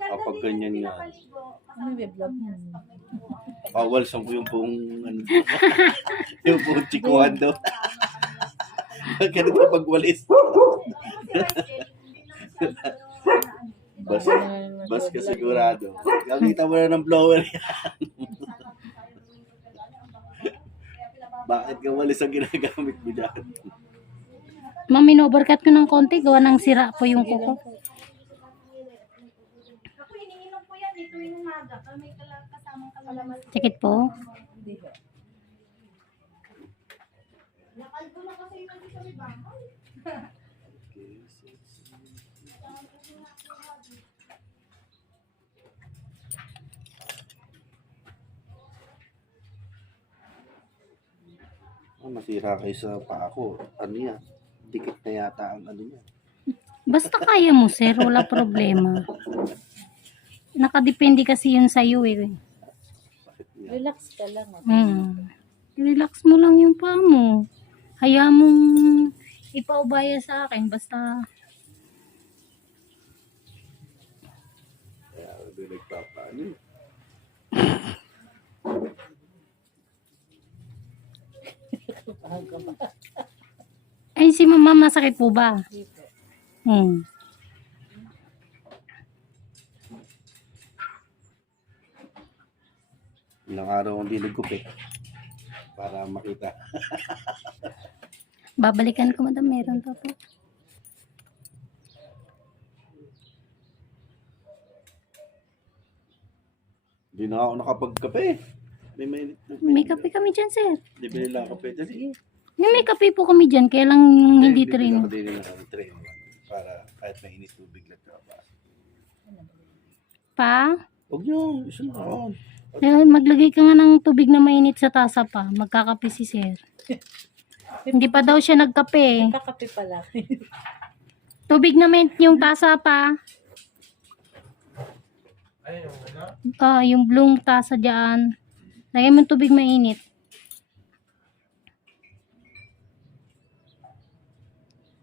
Kapag ganyan nga. Ano may vlog mo? Pawalsan ko yung buong, ano, yung buong chikuhan daw. Ganun pa pagwalis. Bas, bas ka sigurado. Kakita mo na ng blower yan. Bakit ka walis ang ginagamit mo dyan? Ma'am, minovercut ko ng konti. Gawa ng sira po yung kuko. Ako, yung umaga. May kala- kasamang kalaman. Sakit po. Hindi ba? Nakalbo na kasi yung nandito sa may bahay. Oh, masira kayo sa paa ko. Ano yan? Dikit na yata ang ano niya. Basta kaya mo, sir. Wala problema. Nakadepende kasi yun sa'yo eh. Sakit niya. Relax ka lang. ah. Hmm. Relax mo lang yung paa mo. Hayaan mong ipaubaya sa akin. Basta Kaya ako nagpapaano eh. Ay, si mama masakit po ba? Hmm. Ilang araw ang dinugup eh. Para makita. Babalikan ko, madam. Meron pa po. Hindi na ako nakapagkape. May na May kape kami dyan, sir. Hindi binila ang kape dyan. eh. Yung may kape po kami dyan. Kaya lang hindi train. ako din ng ano, tray one. Para kahit mainit tubig lang ka ba. Pa? Huwag nyo, isa na ako. Eh, Maglagay ka nga ng tubig na mainit sa tasa pa. Magkakape si sir. hindi pa daw siya nagkape. Kakape pala. Tubig na mainit yung tasa pa. Ah, yung blue tasa dyan. Lagay mo ng tubig mainit.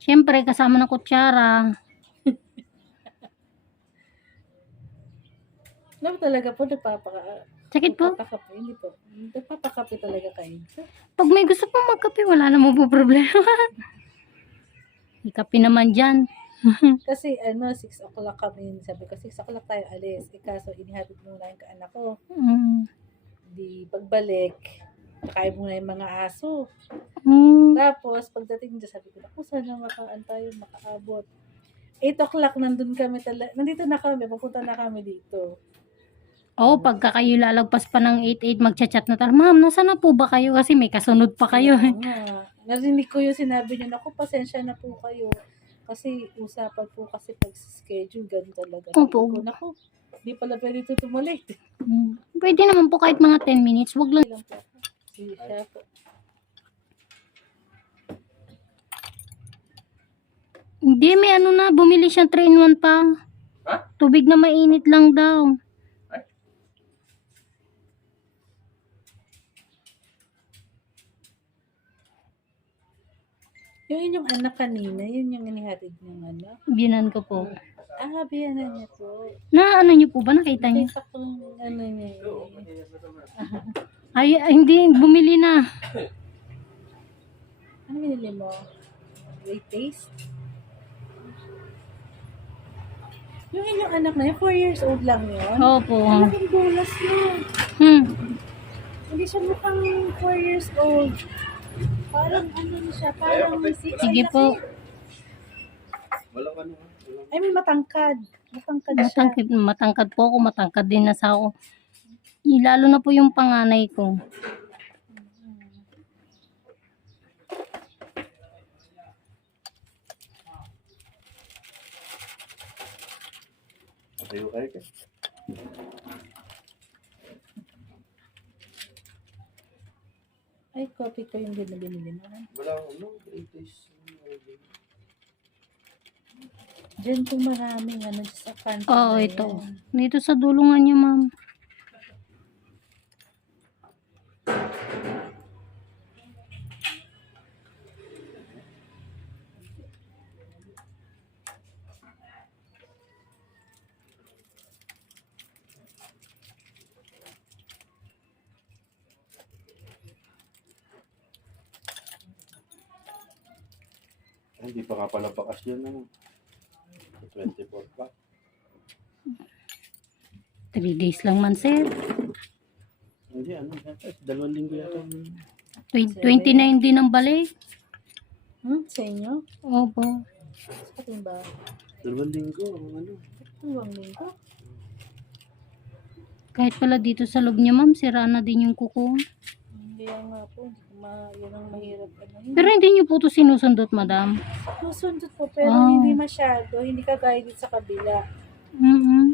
Siyempre, kasama ng kutsara. Mo talaga po, nagpapaka... Sakit po. Nagpapakape, hindi po. Nagpapakape talaga kayo. Pag may gusto pong magkape, wala namang po problema. Ikape naman dyan. Kasi ano, 6 o'clock kami. Sabi ko, 6 o'clock tayo alis. Eh, kaso inihatid muna yung kaanak ko. Mm. Di pagbalik, kakain muna yung mga aso. Mm. Tapos, pagdating dyan, sabi ko, naku, sana makaan tayo, makaabot. 8 o'clock, nandun kami talaga. Nandito na kami, papunta na kami dito. Oo, pagka kayo lalagpas pa ng 8-8, magchat-chat na tayo. Ma'am, nasa na po ba kayo? Kasi may kasunod pa kayo. Oo nga. Narinig ko yung sinabi niyo, naku, pasensya na po kayo. Kasi usapan po kasi pag schedule, ganun talaga. Sabi Opo. ko, naku, di pala pwede ito tumulit. Mm. Pwede naman po kahit mga 10 minutes. Wag lang. lang po. Si chef. Hindi, may ano na. Bumili siyang 3 in 1 pa. Tubig na mainit lang daw. Yung inyong anak kanina, yun yung inihatid ng ano. Binan ko po. Ah, biyanan niya po. Na ano niyo po ba? Nakita niyo? Kita ko ano niya. eh. Ay, ay, hindi. Bumili na. Ano binili mo? Wait, taste? Yung inyong anak na yun, 4 years old lang yun. Opo. Ang laking bulas niya. Hmm. Hindi siya mukhang 4 years old. Parang ano na siya, parang si Sige po. Walang ano. Walang I mean, matangkad. Matangkad siya. Matangkad, matangkad po ako. Matangkad din na sa ako. Lalo na po yung panganay ko. Matayo kayo ka. Ay, coffee ko yung binili mo. Walang ano. Latest. Diyan po maraming ano sa pantry. Oo, na ito. yan. Dito sa dulungan niya, ma'am. Hindi pa nga pala bakas yun. Ano? 24 pa. 3 days lang man, sir. Hindi, ano. Dalawang linggo yata. Twen- 29 din ang balik. Hmm? Sa inyo? Opo. Sa atin ba? Dalawang linggo. Ano? Tuwang linggo? Kahit pala dito sa loob niya, ma'am, sira na din yung kuko. Ma, yan ang mahirap. Ano, Pero hindi niyo po ito sinusundot, madam. Susundot po, pero Ah. hindi masyado. Hindi kagaya dito sa kabila. Mm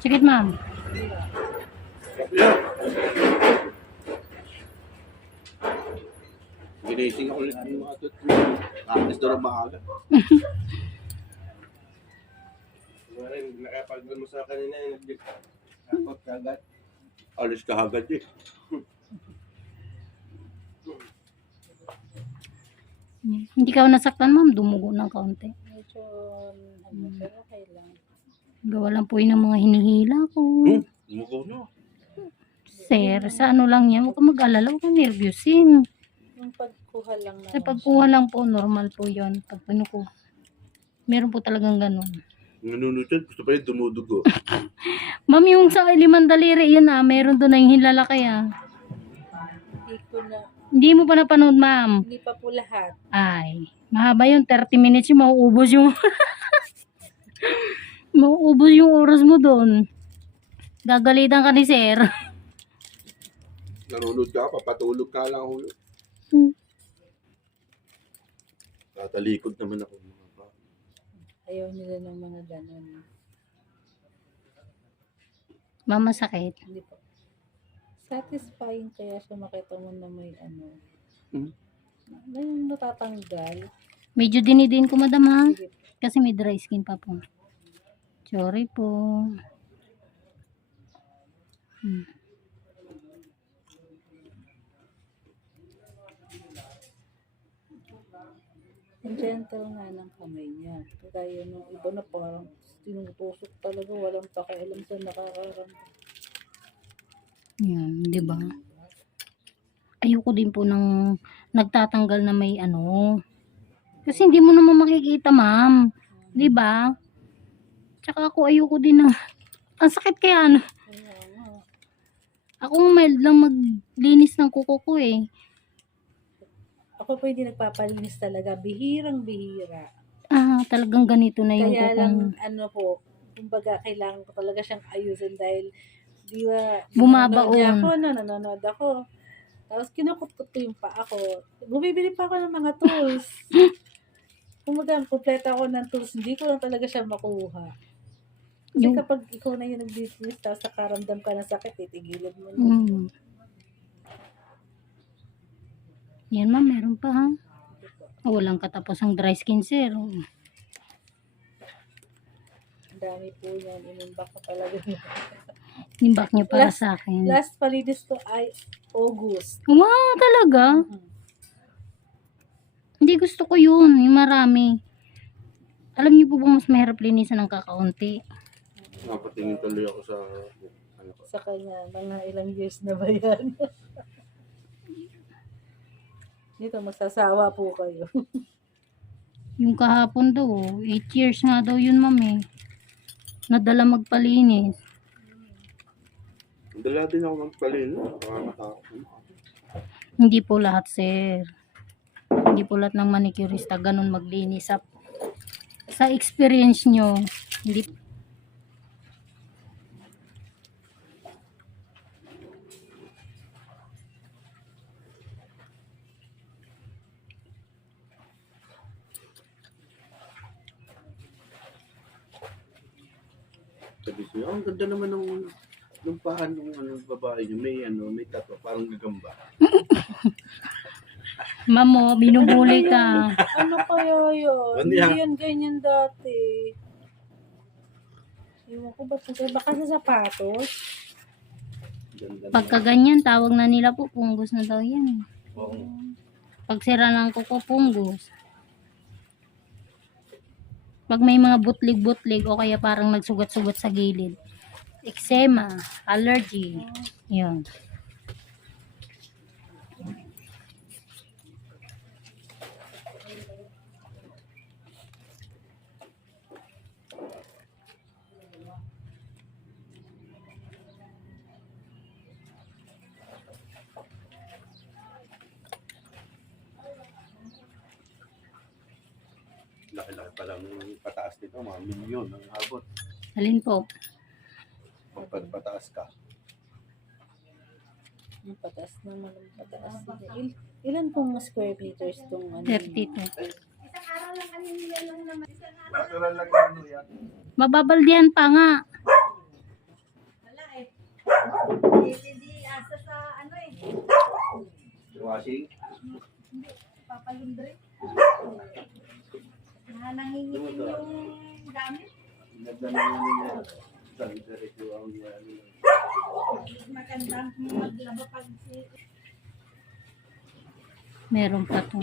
Sige, ma'am. Ginising ako ulit ng mga tut. Nakakis doon ang maaga. Nakapagod mo sa kanina, yung nag-report ka agad. Alis ka agad eh. Hindi ka nasaktan, ma'am. Dumugo ng kaunti. Medyo, ano, pero okay lang. Gawa lang po yun ng mga hinihila ko. Hmm? Muko na. Sir, sa ano lang yan, huwag ka mag-alala, huwag ka nervyusin. Yung pagkuha lang naman. Sa pagkuha lang po, normal po yon Pag pinuko, meron po talagang ganun. Nanunutod, gusto pa rin dumudugo. Ma'am, yung sa limang daliri, yan ah, meron doon na yung hilalaki ah. Hindi ko na, Hindi mo pa napanood, ma'am. hindi pa po lahat. Ay, mahaba yun, 30 minutes yung mauubos yung... mauubos yung oras mo doon. Gagalitan ka ni sir. Nanunod ka, papatulog ka lang hulo. Hmm. Tatalikod naman ako. Ayaw nila ng mga ganun. Mama, sakit. Hindi po. Satisfying kaya siya makita mo na may ano. Hmm. Na yung natatanggal. Medyo dinidin ko, madam ha. Sige. Kasi may dry skin pa po. Sorry po. Hmm. Gentle nga ng kamay niya. Kaya nung iba na parang tinutusok talaga. Walang pakialam sa nakakaramdam. Yan, di ba? Ayoko din po ng nagtatanggal na may ano. Kasi hindi mo naman makikita, ma'am. Di ba? Tsaka ako ayoko din ng... Ang sakit kaya ano. Ako mild lang maglinis ng kuko ko eh. Ako po hindi nagpapalinis talaga. Bihirang bihira. Ah, talagang ganito na yung Kaya lang, ano po, kumbaga, kailangan ko talaga siyang ayusin dahil di ba, Bumabaon. nanonood ako, no, nanonood ako. Tapos kinukot-kot ko yung paa ko. Bumibili pa ako ng mga tools. Kumbaga, kumpleto ako ng tools. Hindi ko lang talaga siya makuha. Kasi Yung- kapag ikaw na yung nag-business, tapos nakaramdam ka ng sakit, titigilan mo na. Mm. Yan ma'am, meron pa ha. Oh, walang katapos ang dry skin sir. Ang dami po yan. Inimbak ko talaga. Nimbak niyo para Last- sa akin. Last palinis ko ay August. Wow, talaga? Mhm. Hindi gusto ko yun, yung marami. Alam niyo po ba mas mahirap linisan ng kakaunti? Napatingin tuloy ako sa... Ano ko. Sa kanya, mga ilang years na ba yan? Dito, magsasawa po kayo. Yung kahapon daw, 8 years nga daw yun ma'am eh. Nadala magpalinis. Dala din ako naman. Hindi po lahat sir. Hindi po lahat ng manicurista ganun maglinis. Sa, sa experience nyo, hindi Sabi ko, "Ah, ang ganda naman ng ng paan ng ano, babae niyo. May ano, may tato, parang gagamba. Mamo, binubuli ka. ano kaya yun? Hindi, Hindi yan ganyan dati. Ewan ko ba't kasi baka sa sapatos. Ganda Pagka ganyan, tawag na nila po, punggos na daw yan. Oo. Pag sira ng kuko, punggos. Pag may mga butlig-butlig o kaya parang nagsugat-sugat sa gilid, eczema, allergy. Yun. Palang pataas nito, mga milyon ang abot. Alin po? Pag pataas ka. Ang pataas naman ang pataas. Il, ilan pong square meters itong ano? 32. Isang araw lang kami nila lang naman. Isang araw. Natural lang yung luya. Mababaldian pa nga. Wala eh. Hindi asa sa ano eh. Washing? Hindi. Papalundre. Yung gamit. Ganda na yun niya. Sabi diretso ang ano. Magandang maglaba pag Meron pa to.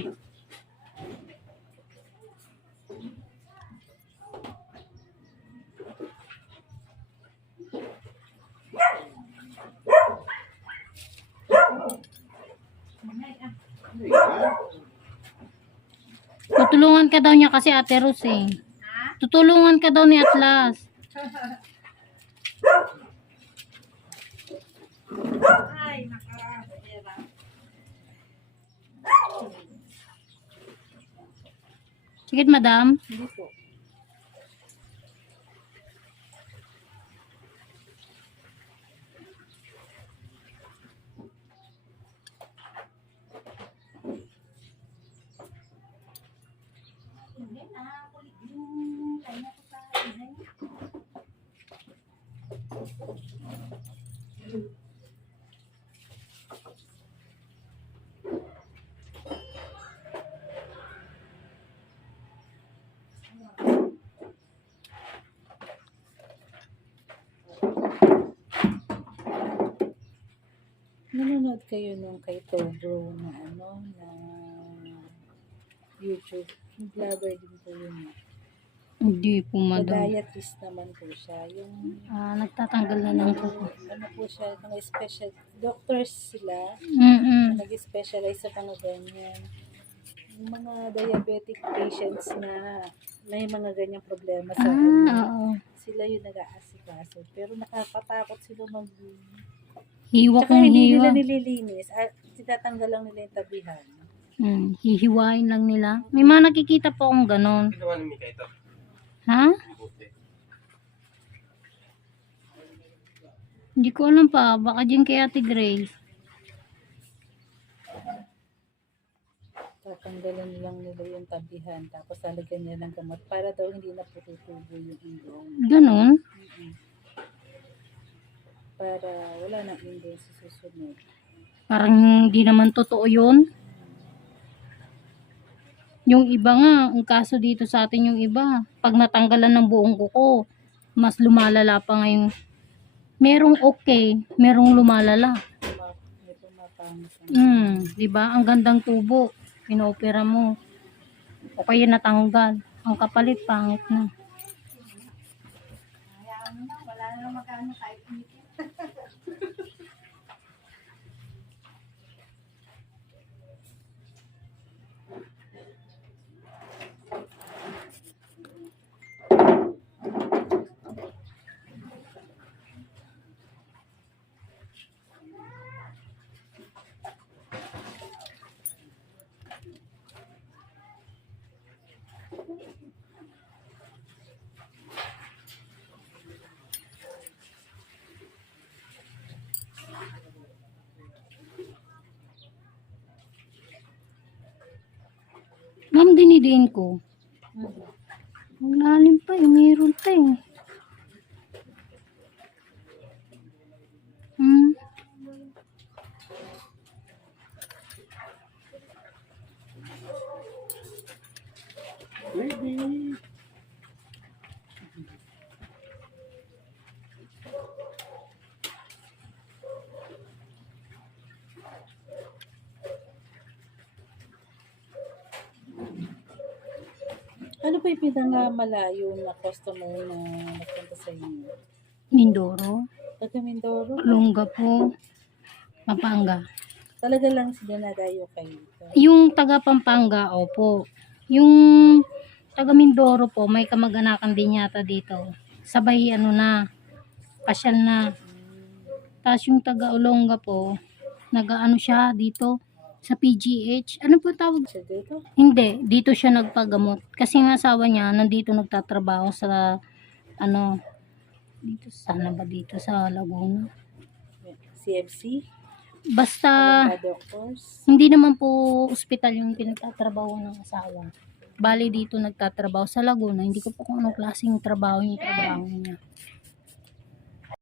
Tutulungan ka daw niya kasi Ate Rose eh. Tutulungan ka daw ni Atlas. Ay. Sige, madam. Hindi po. Hindi na. Kulit yung kanya ko sa inay. Nanonood kayo nung kay Tobro na ano, na YouTube. Vlogger din po yun. Hindi po, madam. Podiatrist naman po siya. Yung Ah, nagtatanggal na ng kuko. ano po siya, mga special doctors sila, Mm-mm. nag-specialize sa mga ganyan. Yung mga diabetic patients na may mga ganyang problema sa Ah, ano, oo. sila yung nag-aasikaso. Pero nakakatakot sila mag... Hiwa Tsaka hindi hiwa. nila nililinis. At tinatanggal lang nila yung tabihan. Hmm, hihiwain lang nila. May mga nakikita po akong ganon. Ginawa ni Mika ito. Ha? Hindi ko alam pa. Baka dyan kay Ate Grace. Tatanggalan lang nila yung tabihan. Tapos lalagyan nila ng gamot para daw hindi na pututubo yung ilong. Ganon. Mm-mm. Para wala na ilong sa susunod. Parang hindi naman totoo yun. Yung iba nga, ang kaso dito sa atin yung iba, pag natanggalan ng buong kuko, mas lumalala pa ngayon. Merong okay, merong lumalala. Hmm, 'di ba? Ang gandang tubo, inoopera mo. O kaya natanggal. Ang kapalit pangit na. Wala na magkano kahit dinidiin ko. Mm. Ang lalim pa eh, meron pa eh. Hmm. Maybe. Pa yung pinangamalayo na customer na nagpunta sa inyo? Mindoro, Taga Mindoro. Lungga po, Pampanga. Talaga lang sinanadayo kayo. Yung taga Pampanga, opo. Yung taga Mindoro po, may kamag-anakan din yata dito. Sabay ano na, pasyal na. Tapos yung taga Olonga po, nag-ano siya dito sa PGH. Ano po tawag? Siya dito. Hindi, dito siya nagpagamot. Kasi yung asawa niya, nandito nagtatrabaho sa, ano, dito, sana ba dito sa Laguna? CFC. Basta, hindi naman po ospital yung pinagtatrabaho ng asawa. Bali dito nagtatrabaho sa Laguna. Hindi ko po kung anong klaseng trabaho yung trabaho niya.